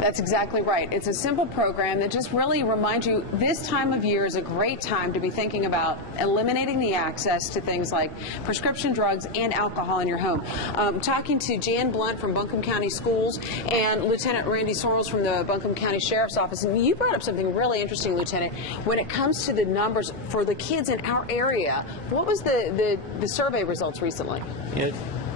That's exactly right. It's a simple program that just really reminds you this time of year is a great time to be thinking about eliminating the access to things like prescription drugs and alcohol in your home. Talking to Jan Blunt from Buncombe County Schools and Lieutenant Randy Sorrells from the Buncombe County Sheriff's Office, and you brought up something really interesting, Lieutenant. When it comes to the numbers for the kids in our area, what was the survey results recently?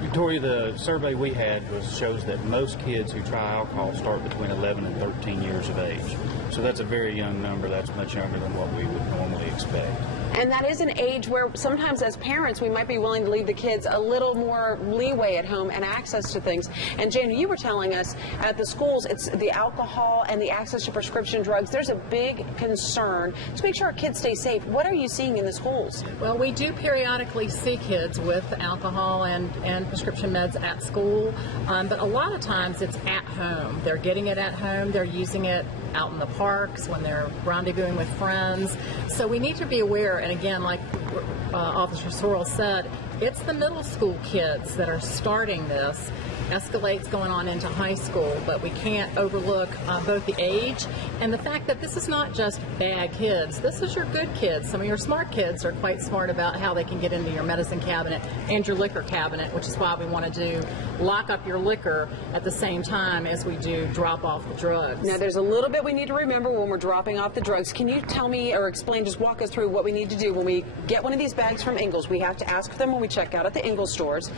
Victoria, the survey we had shows that most kids who try alcohol start between 11 and 13 years of age. So that's a very young number. That's much younger than what we would normally expect. And that is an age where sometimes as parents we might be willing to leave the kids a little more leeway at home and access to things. And Jane, you were telling us at the schools it's the alcohol and the access to prescription drugs. There's a big concern to make sure our kids stay safe. What are you seeing in the schools? Well, we do periodically see kids with alcohol and prescription meds at school, but a lot of times it's at home. They're getting it at home. They're using it out in the parks when they're rendezvousing with friends. So we need to be aware, and again, like Officer Sorrell said, it's the middle school kids that are starting this. Escalates going on into high school, but we can't overlook both the age and the fact that this is not just bad kids. This is your good kids. Some of your smart kids are quite smart about how they can get into your medicine cabinet and your liquor cabinet, which is why we want to lock up your liquor at the same time as we do drop off the drugs. Now, there's a little bit we need to remember when we're dropping off the drugs. Can you tell me or explain, just walk us through what we need to do when we get one of these bags from Ingles? We have to ask for them when we check out at the Ingles stores,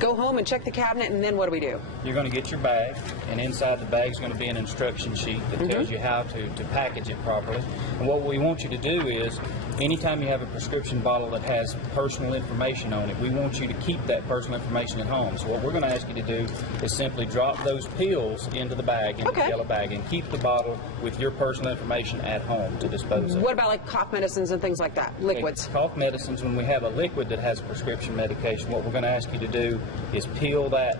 go home and check the cabinet, and then what do we do? You're going to get your bag, and inside the bag is going to be an instruction sheet that tells you how to package it properly. And what we want you to do is, anytime you have a prescription bottle that has personal information on it, we want you to keep that personal information at home. So what we're going to ask you to do is simply drop those pills into the bag, into the yellow bag, and keep the bottle with your personal information at home to dispose of. What about like cough medicines and things like that, liquids? Okay, cough medicines, when we have a liquid that has a prescription medication, what we're going to ask you to do is peel that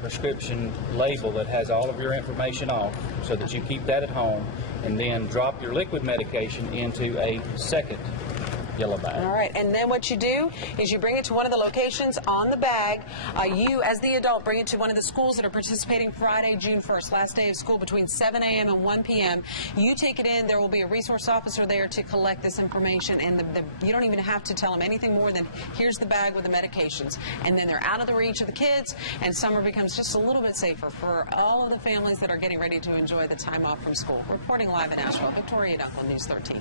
prescription label that has all of your information off so that you keep that at home, and then drop your liquid medication into a second yellow bag. All right, and then what you do is you bring it to one of the locations on the bag. You, as the adult, bring it to one of the schools that are participating Friday, June 1st, last day of school, between 7 a.m. and 1 p.m. You take it in. There will be a resource officer there to collect this information, and you don't even have to tell them anything more than, here's the bag with the medications. And then they're out of the reach of the kids, and summer becomes just a little bit safer for all of the families that are getting ready to enjoy the time off from school. Reporting live in Asheville, Victoria Duff on News 13.